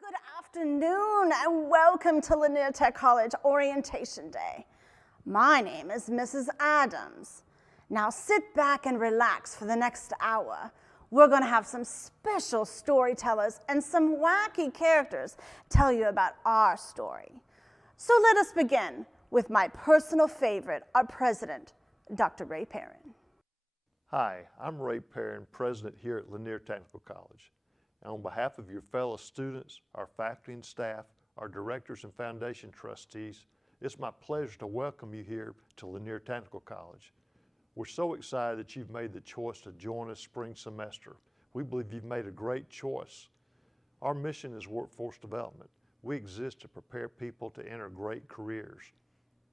Good afternoon and welcome to Lanier Tech College Orientation Day. My name is Mrs. Adams. Now sit back and relax for the next hour. We're going to have some special storytellers and some wacky characters tell you about our story. So let us begin with my personal favorite, our president, Dr. Ray Perrin. Hi, I'm Ray Perrin, president here at Lanier Technical College. And on behalf of your fellow students, our faculty and staff, our directors and foundation trustees, it's my pleasure to welcome you here to Lanier Technical College. We're so excited that you've made the choice to join us spring semester. We believe you've made a great choice. Our mission is workforce development. We exist to prepare people to enter great careers.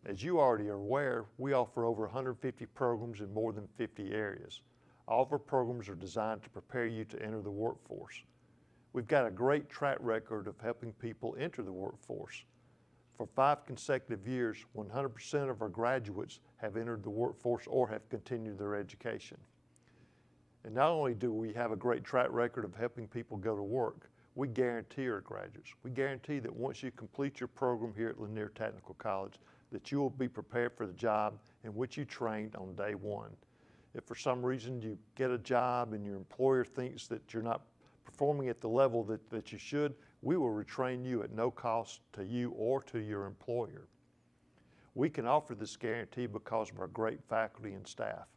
As you already are aware, we offer over 150 programs in more than 50 areas. All of our programs are designed to prepare you to enter the workforce. We've got a great track record of helping people enter the workforce. For 5 consecutive years, 100% of our graduates have entered the workforce or have continued their education. And not only do we have a great track record of helping people go to work, we guarantee our graduates. We guarantee that once you complete your program here at Lanier Technical College, that you will be prepared for the job in which you trained on day one. If for some reason you get a job and your employer thinks that you're not performing at the level that you should, we will retrain you at no cost to you or to your employer. We can offer this guarantee because of our great faculty and staff.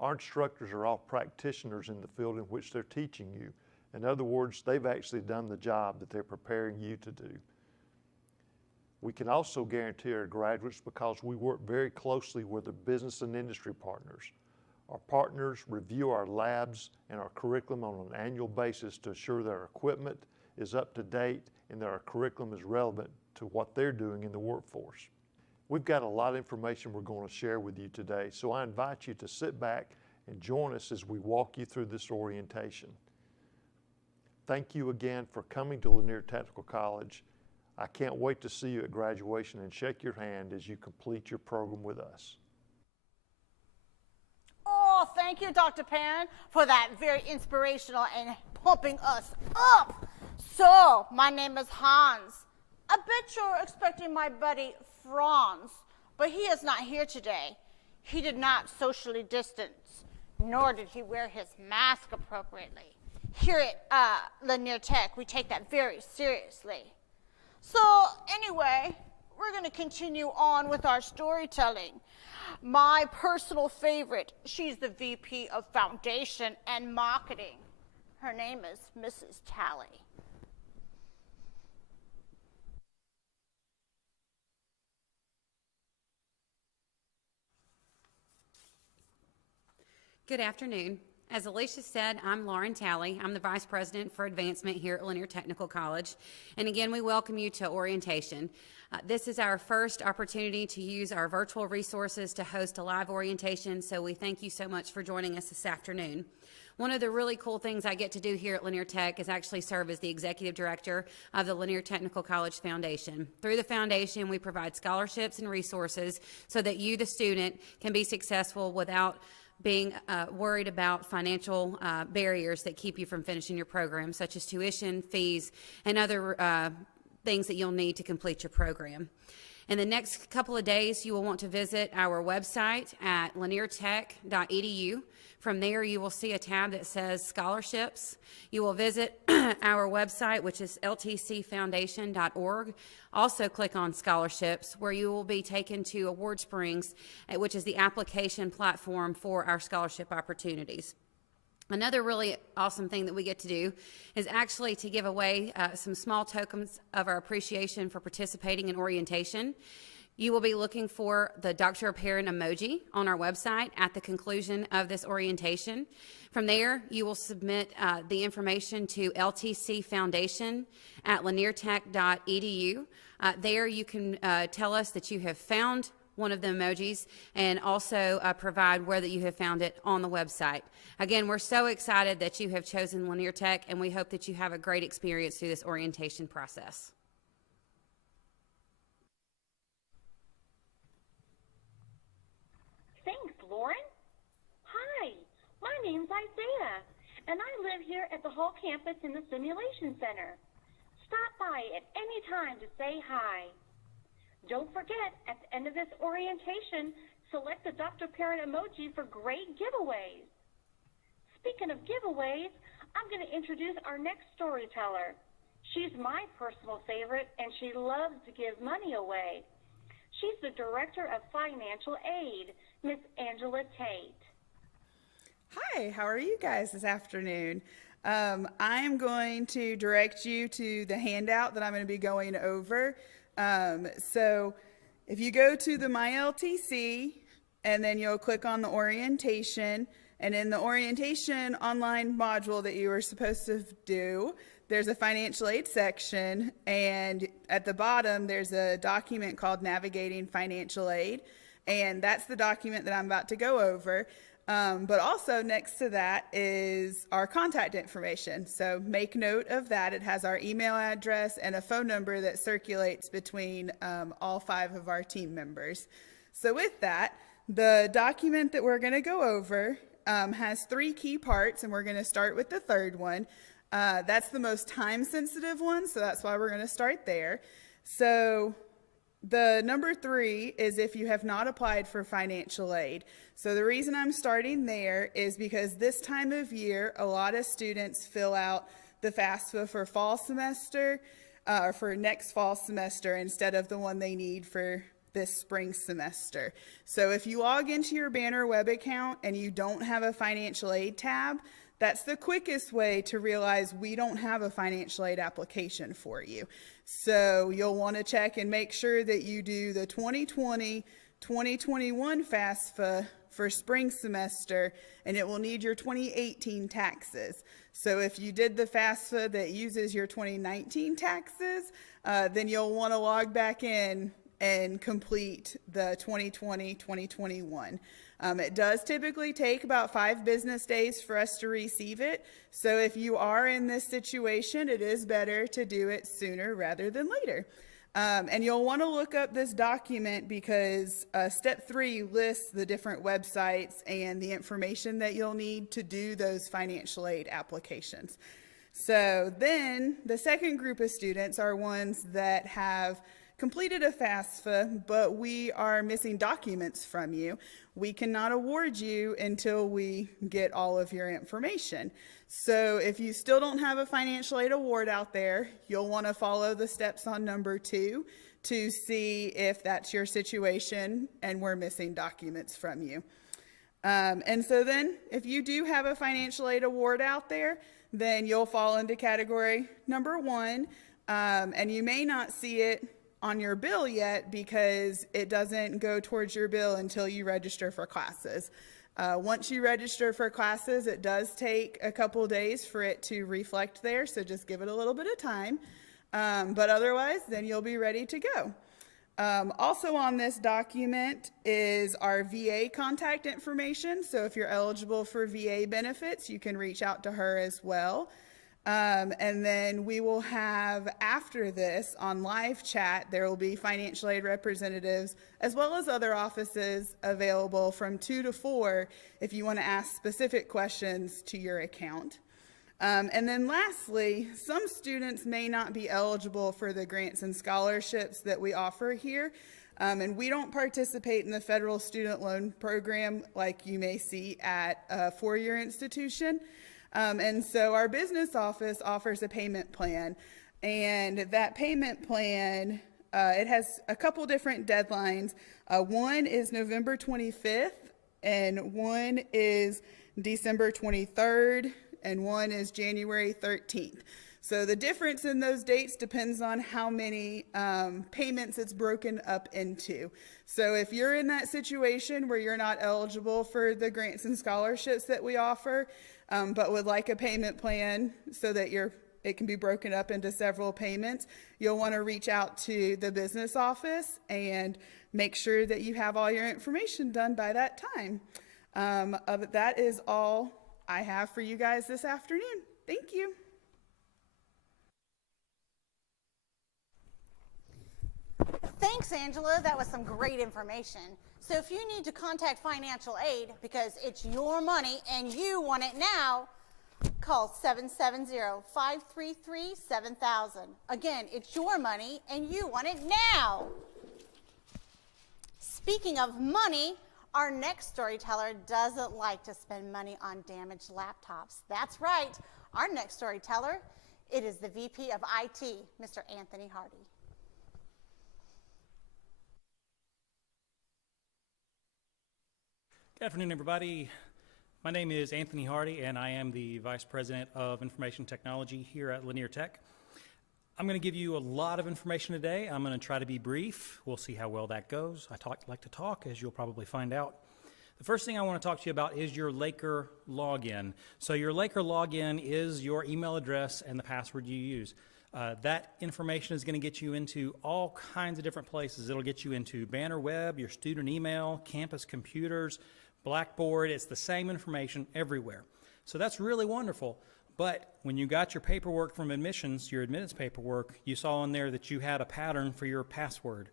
Our instructors are all practitioners in the field in which they're teaching you. In other words, they've actually done the job that they're preparing you to do. We can also guarantee our graduates because we work very closely with the business and industry partners. Our partners review our labs and our curriculum on an annual basis to ensure that our equipment is up to date and that our curriculum is relevant to what they're doing in the workforce. We've got a lot of information we're going to share with you today, so I invite you to sit back and join us as we walk you through this orientation. Thank you again for coming to Lanier Technical College. I can't wait to see you at graduation and shake your hand as you complete your program with us. Oh, thank you, Dr. Perrin, for that very inspirational and pumping us up. So, my name is Hans. I bet you're expecting my buddy Franz, but he is not here today. He did not socially distance, nor did he wear his mask appropriately. Here at Lanier Tech, we take that very seriously. So anyway, we're going to continue on with our storytelling. My personal favorite, she's the VP of Foundation and Marketing. Her name is Mrs. Talley. Good afternoon. As Alicia said, I'm Lauren Talley. I'm the Vice President for Advancement here at Lanier Technical College. And again, we welcome you to orientation. This is our first opportunity to use our virtual resources to host a live orientation, so we thank you so much for joining us this afternoon. One of the really cool things I get to do here at Lanier Tech is actually serve as the Executive Director of the Lanier Technical College Foundation. Through the foundation, we provide scholarships and resources so that you, the student, can be successful without being worried about financial barriers that keep you from finishing your program, such as tuition, fees, and other things that you'll need to complete your program. In the next couple of days, you will want to visit our website at laniertech.edu. From there, you will see a tab that says scholarships. You will visit our website, which is ltcfoundation.org. Also click on scholarships, where you will be taken to Award Springs, which is the application platform for our scholarship opportunities. Another really awesome thing that we get to do is actually to give away some small tokens of our appreciation for participating in orientation. You will be looking for the Dr. Perrin emoji on our website at the conclusion of this orientation. From there, you will submit the information to LTC Foundation at laniertech.edu. There you can tell us that you have found one of the emojis and also provide where that you have found it on the website. Again, we're so excited that you have chosen Lanier Tech, and we hope that you have a great experience through this orientation process. Thanks, Lauren. Hi, my name's Isaiah, and I live here at the Hall campus in the Simulation Center. stop by at any time to say hi. Don't forget, at the end of this orientation, select the Dr. Parent emoji for great giveaways. Speaking of giveaways, I'm going to introduce our next storyteller. She's my personal favorite, and she loves to give money away. She's the Director of Financial Aid, Miss Angela Tate. Hi, how are you guys this afternoon? I'm going to direct you to the handout that I'm going to be going over. So if you go to the MyLTC, and then you'll click on the orientation, and in the orientation online module that you were supposed to do, there's a financial aid section, and at the bottom there's a document called Navigating Financial Aid, and that's the document that I'm about to go over. But also next to that is our contact information. So make note of that. It has our email address and a phone number that circulates between all 5 of our team members. So with that, the document that we're going to go over has 3 key parts, and we're going to start with the third one. That's the most time-sensitive one, so that's why we're going to start there. So the number 3 is if you have not applied for financial aid. So the reason I'm starting there is because this time of year, a lot of students fill out the FAFSA for fall semester, or for next fall semester, instead of the one they need for this spring semester. So if you log into your Banner web account and you don't have a financial aid tab, that's the quickest way to realize we don't have a financial aid application for you. So you'll want to check and make sure that you do the 2020-2021 FAFSA for spring semester, and it will need your 2018 taxes. So if you did the FAFSA that uses your 2019 taxes, then you'll want to log back in and complete the 2020-2021. It does typically take about 5 business days for us to receive it. So if you are in this situation, it is better to do it sooner rather than later. And you'll want to look up this document because step 3 lists the different websites and the information that you'll need to do those financial aid applications. So then the second group of students are ones that have completed a FAFSA, but we are missing documents from you. We cannot award you until we get all of your information. So if you still don't have a financial aid award out there, you'll want to follow the steps on number 2 to see if that's your situation and we're missing documents from you. And so then if you do have a financial aid award out there, then you'll fall into category number 1, and you may not see it on your bill yet because it doesn't go towards your bill until you register for classes. Once you register for classes, it does take a couple days for it to reflect there, so just give it a little bit of time. But otherwise, then you'll be ready to go. Also on this document is our VA contact information, so if you're eligible for VA benefits, you can reach out to her as well. And then we will have, after this, on live chat, there will be financial aid representatives as well as other offices available from 2 to 4 if you want to ask specific questions to your account. And then lastly, some students may not be eligible for the grants and scholarships that we offer here. And we don't participate in the federal student loan program like you may see at a 4-year institution. And so our business office offers a payment plan, and that payment plan, it has a couple different deadlines. One is November 25th, and one is December 23rd, and one is January 13th. So the difference in those dates depends on how many payments it's broken up into. So if you're in that situation where you're not eligible for the grants and scholarships that we offer, but would like a payment plan so that it can be broken up into several payments, you'll want to reach out to the business office and make sure that you have all your information done by that time. That is all I have for you guys this afternoon. Thank you. Thanks, Angela. That was some great information. So if you need to contact financial aid because it's your money and you want it now, Call 770-533-7000. Again, it's your money and you want it now. Speaking of money, our next storyteller doesn't like to spend money on damaged laptops. That's right. Our next storyteller, it is the VP of IT, Mr. Anthony Hardy. Good afternoon, everybody. My name is Anthony Hardy, and I am the Vice President of Information Technology here at Lanier Tech. I'm going to give you a lot of information today. I'm going to try to be brief. We'll see how well that goes. I like to talk, as you'll probably find out. The first thing I want to talk to you about is your Laker login. So your Laker login is your email address and the password you use. That information is going to get you into all kinds of different places. It'll get you into Banner Web, your student email, campus computers, Blackboard. It's the same information everywhere. So that's really wonderful. But when you got your paperwork from admissions, your admittance paperwork, you saw in there that you had a pattern for your password.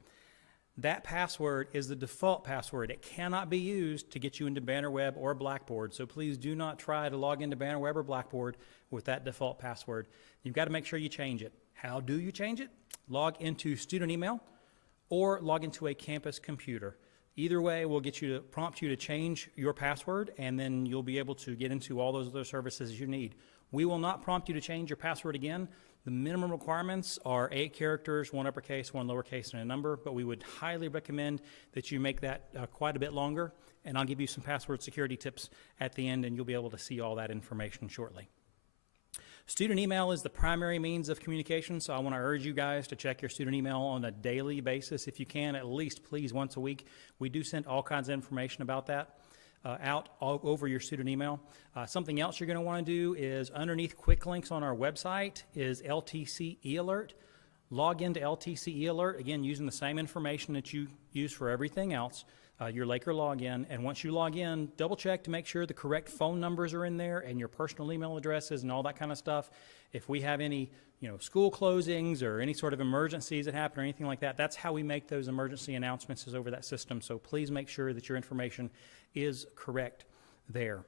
That password is the default password. It cannot be used to get you into Banner Web or Blackboard. So please do not try to log into Banner Web or Blackboard with that default password. You've got to make sure you change it. How do you change it? Log into student email or log into a campus computer. Either way will prompt you to change your password, and then you'll be able to get into all those other services you need. We will not prompt you to change your password again. The minimum requirements are 8 characters, 1 uppercase, 1 lowercase, and a number, but we would highly recommend that you make that quite a bit longer, and I'll give you some password security tips at the end, and you'll be able to see all that information shortly. Student email is the primary means of communication, so I want to urge you guys to check your student email on a daily basis. If you can, at least please once a week. We do send all kinds of information about that out all over your student email. Something else you're going to want to do is underneath quick links on our website is LTC eAlert. Log into LTC eAlert, again, using the same information that you use for everything else. Your Laker login, and once you log in, double check to make sure the correct phone numbers are in there and your personal email addresses and all that kind of stuff. If we have any, school closings or any sort of emergencies that happen or anything like that, that's how we make those emergency announcements is over that system. So please make sure that your information is correct there.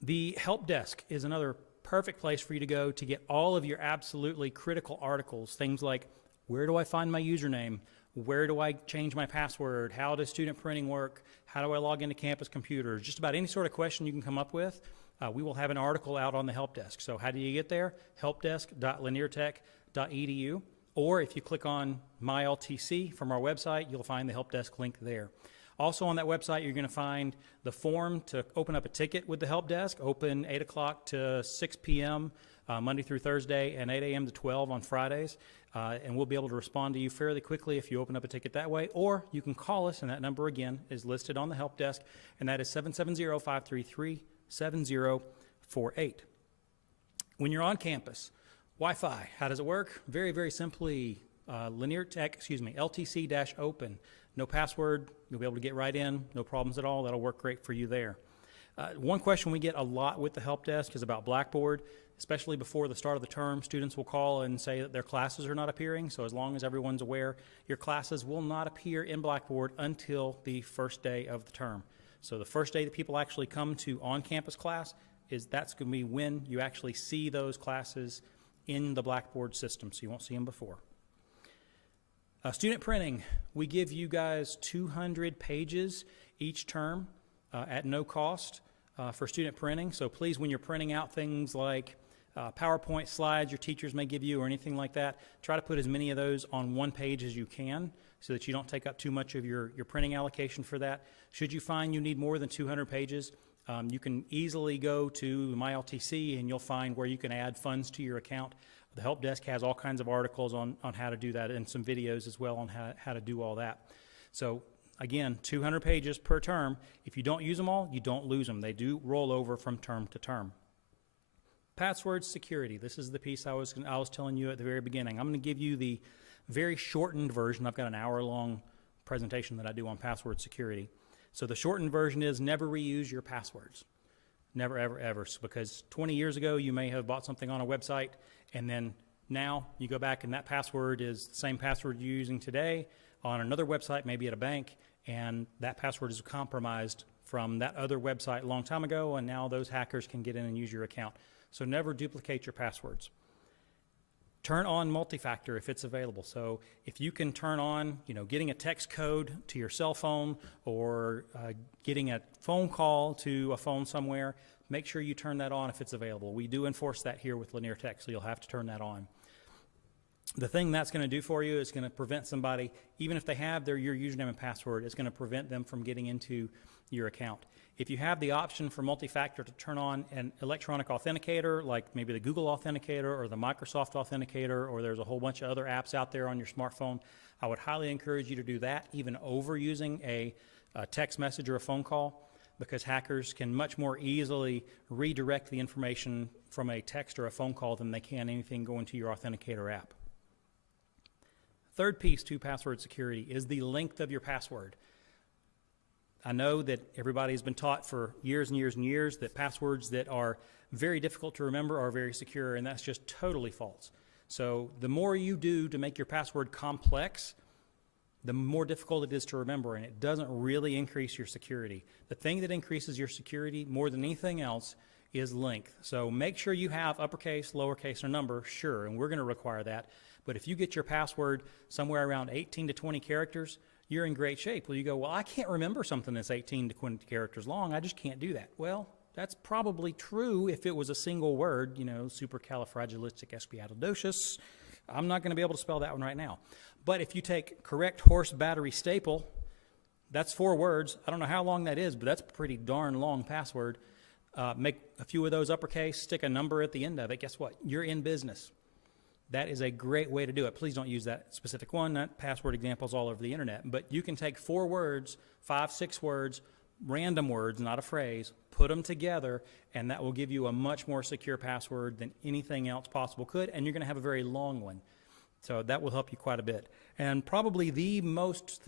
The help desk is another perfect place for you to go to get all of your absolutely critical articles, things like where do I find my username? Where do I change my password? How does student printing work? How do I log into campus computers? Just about any sort of question you can come up with, we will have an article out on the help desk. So how do you get there? helpdesk.laniertech.edu. Or if you click on My LTC from our website, you'll find the help desk link there. Also on that website, you're going to find the form to open up a ticket with the help desk, open 8 o'clock to 6 p.m. Monday through Thursday, and 8 a.m. to 12 on Fridays. And we'll be able to respond to you fairly quickly if you open up a ticket that way, or you can call us, and that number again is listed on the help desk, and that is 770-533-7048. When you're on campus, Wi-Fi, how does it work? Very, very simply, LTC-open. No password, you'll be able to get right in, no problems at all. That'll work great for you there. One question we get a lot with the help desk is about Blackboard. Especially before the start of the term, students will call and say that their classes are not appearing. So as long as everyone's aware, your classes will not appear in Blackboard until the first day of the term. So the first day that people actually come to on-campus class that's going to be when you actually see those classes in the Blackboard system. So you won't see them before. Student printing, we give you guys 200 pages each term at no cost for student printing. So please, when you're printing out things like PowerPoint slides your teachers may give you or anything like that, try to put as many of those on one page as you can so that you don't take up too much of your printing allocation for that. Should you find you need more than 200 pages, you can easily go to MyLTC and you'll find where you can add funds to your account. The help desk has all kinds of articles on how to do that and some videos as well on how to do all that. So again, 200 pages per term. If you don't use them all, you don't lose them. They do roll over from term to term. Password security. This is the piece I was telling you at the very beginning. I'm going to give you the very shortened version. I've got an hour-long presentation that I do on password security. So the shortened version is never reuse your passwords. Never, ever, ever. So because 20 years ago, you may have bought something on a website, and then now you go back and that password is the same password you're using today on another website, maybe at a bank, and that password is compromised from that other website a long time ago, and now those hackers can get in and use your account. So never duplicate your passwords. Turn on multi-factor if it's available. So if you can turn on, getting a text code to your cell phone or getting a phone call to a phone somewhere, make sure you turn that on if it's available. We do enforce that here with Lanier Tech, so you'll have to turn that on. The thing that's going to do for you is going to prevent somebody, even if they have your username and password, it's going to prevent them from getting into your account. If you have the option for multi-factor to turn on an electronic authenticator, like maybe the Google Authenticator or the Microsoft Authenticator, or there's a whole bunch of other apps out there on your smartphone, I would highly encourage you to do that, even over using a text message or a phone call, because hackers can much more easily redirect the information from a text or a phone call than they can anything going to your Authenticator app. Third piece to password security is the length of your password. I know that everybody has been taught for years and years and years that passwords that are very difficult to remember are very secure, and that's just totally false. So the more you do to make your password complex, the more difficult it is to remember, and it doesn't really increase your security. The thing that increases your security more than anything else is length. So make sure you have uppercase, lowercase, or number, sure, and we're going to require that. But if you get your password somewhere around 18 to 20 characters, you're in great shape. Well, you go, well, I can't remember something that's 18 to 20 characters long. I just can't do that. Well, that's probably true if it was a single word, supercalifragilisticexpialidocious. I'm not going to be able to spell that one right now. But if you take correct horse battery staple, that's 4 words. I don't know how long that is, but that's a pretty darn long password. Make a few of those uppercase, stick a number at the end of it. Guess what? You're in business. That is a great way to do it. Please don't use that specific one. That password example is all over the internet. But you can take 4 words, 5, 6 words, random words, not a phrase, put them together, and that will give you a much more secure password than anything else possible could, and you're going to have a very long one. So that will help you quite a bit. And probably the most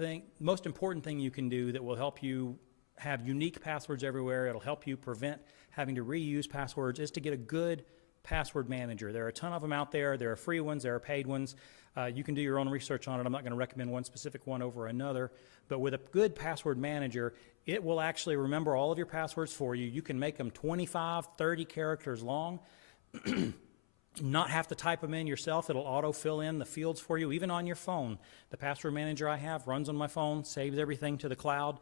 important thing you can do that will help you have unique passwords everywhere, it'll help you prevent having to reuse passwords, is to get a good password manager. There are a ton of them out there. There are free ones, there are paid ones. You can do your own research on it. I'm not going to recommend one specific one over another, but with a good password manager, it will actually remember all of your passwords for you. You can make them 25, 30 characters long, not have to type them in yourself. It'll auto-fill in the fields for you, even on your phone. The password manager I have runs on my phone, saves everything to the cloud,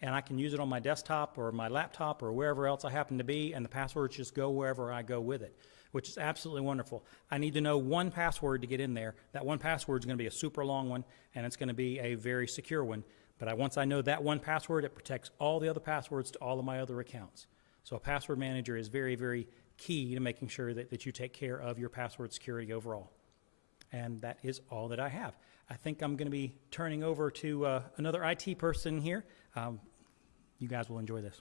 and I can use it on my desktop or my laptop or wherever else I happen to be, and the passwords just go wherever I go with it, which is absolutely wonderful. I need to know one password to get in there. That one password is going to be a super long one, and it's going to be a very secure one. But once I know that one password, it protects all the other passwords to all of my other accounts. So a password manager is very, very key to making sure that you take care of your password security overall. And that is all that I have. I think I'm going to be turning over to another IT person here. You guys will enjoy this.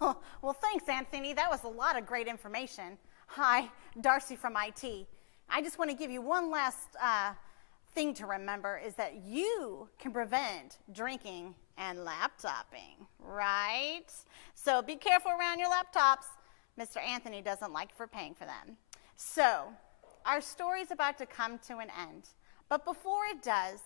Well, thanks, Anthony. That was a lot of great information. Hi, Darcy from IT. I just want to give you one last thing to remember is that you can prevent drinking and laptoping, right? So be careful around your laptops. Mr. Anthony doesn't like for paying for them. So our story's about to come to an end. But before it does,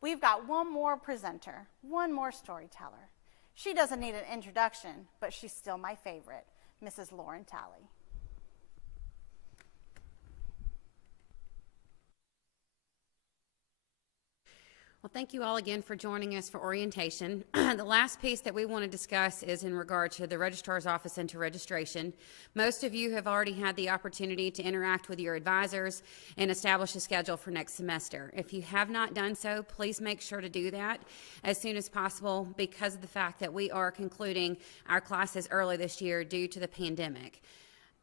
we've got one more presenter, one more storyteller. She doesn't need an introduction, but she's still my favorite, Mrs. Lauren Talley. Well, thank you all again for joining us for orientation. The last piece that we want to discuss is in regard to the registrar's office and to registration. Most of you have already had the opportunity to interact with your advisors and establish a schedule for next semester. If you have not done so, please make sure to do that as soon as possible because of the fact that we are concluding our classes early this year due to the pandemic.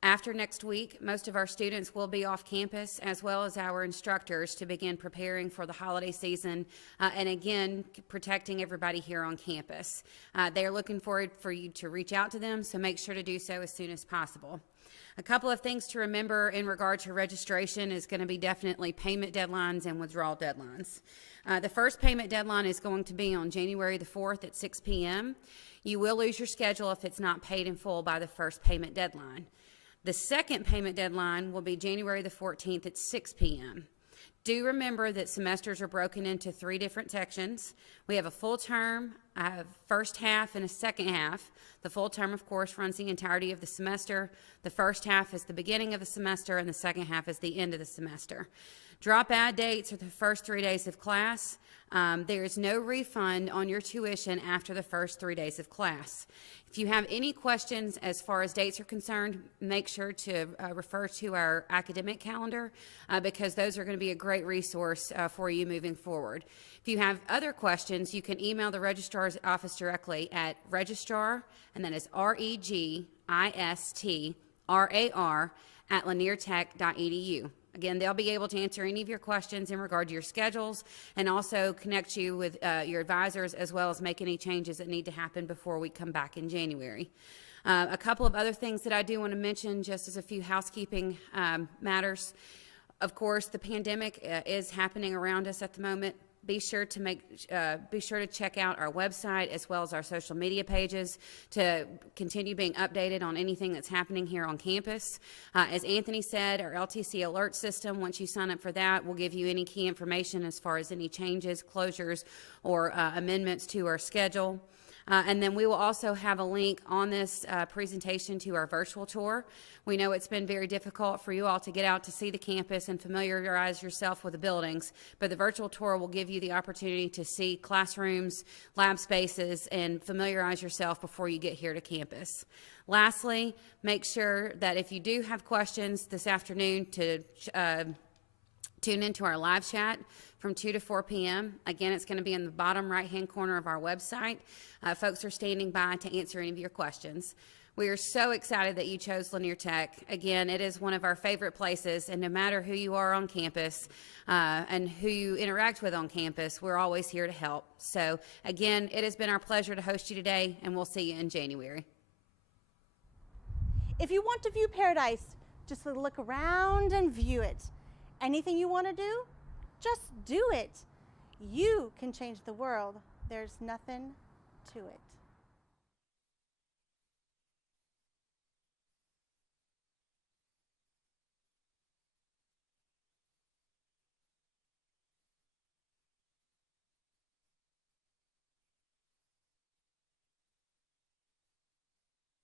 After next week, most of our students will be off campus, as well as our instructors, to begin preparing for the holiday season and again, protecting everybody here on campus. They are looking forward for you to reach out to them, so make sure to do so as soon as possible. A couple of things to remember in regard to registration is going to be definitely payment deadlines and withdrawal deadlines. The first payment deadline is going to be on January the 4th at 6 p.m. You will lose your schedule if it's not paid in full by the first payment deadline. The second payment deadline will be January the 14th at 6 p.m. Do remember that semesters are broken into 3 different sections. We have a full term, a first half, and a second half. The full term, of course, runs the entirety of the semester. The first half is the beginning of the semester, and the second half is the end of the semester. Drop-out dates are the first 3 days of class. There is no refund on your tuition after the first 3 days of class. If you have any questions as far as dates are concerned, make sure to refer to our academic calendar because those are going to be a great resource for you moving forward. If you have other questions, you can email the registrar's office directly at registrar, and that is REGISTRAR @laniertech.edu. Again, they'll be able to answer any of your questions in regard to your schedules and also connect you with your advisors as well as make any changes that need to happen before we come back in January. A couple of other things that I do want to mention just as a few housekeeping matters. Of course, the pandemic is happening around us at the moment. Be sure to check out our website as well as our social media pages to continue being updated on anything that's happening here on campus. As Anthony said, our LTC alert system, once you sign up for that, will give you any key information as far as any changes, closures, or amendments to our schedule. And then we will also have a link on this presentation to our virtual tour. We know it's been very difficult for you all to get out to see the campus and familiarize yourself with the buildings, but the virtual tour will give you the opportunity to see classrooms, lab spaces, and familiarize yourself before you get here to campus. Lastly, make sure that if you do have questions this afternoon to tune into our live chat from 2 to 4 p.m. Again, it's going to be in the bottom right-hand corner of our website. Folks are standing by to answer any of your questions. We are so excited that you chose Lanier Tech. Again, it is one of our favorite places, and no matter who you are on campus and who you interact with on campus, we're always here to help. So, again, it has been our pleasure to host you today, and we'll see you in January. If you want to view paradise, just look around and view it. Anything you want to do, just do it. You can change the world. There's nothing to it.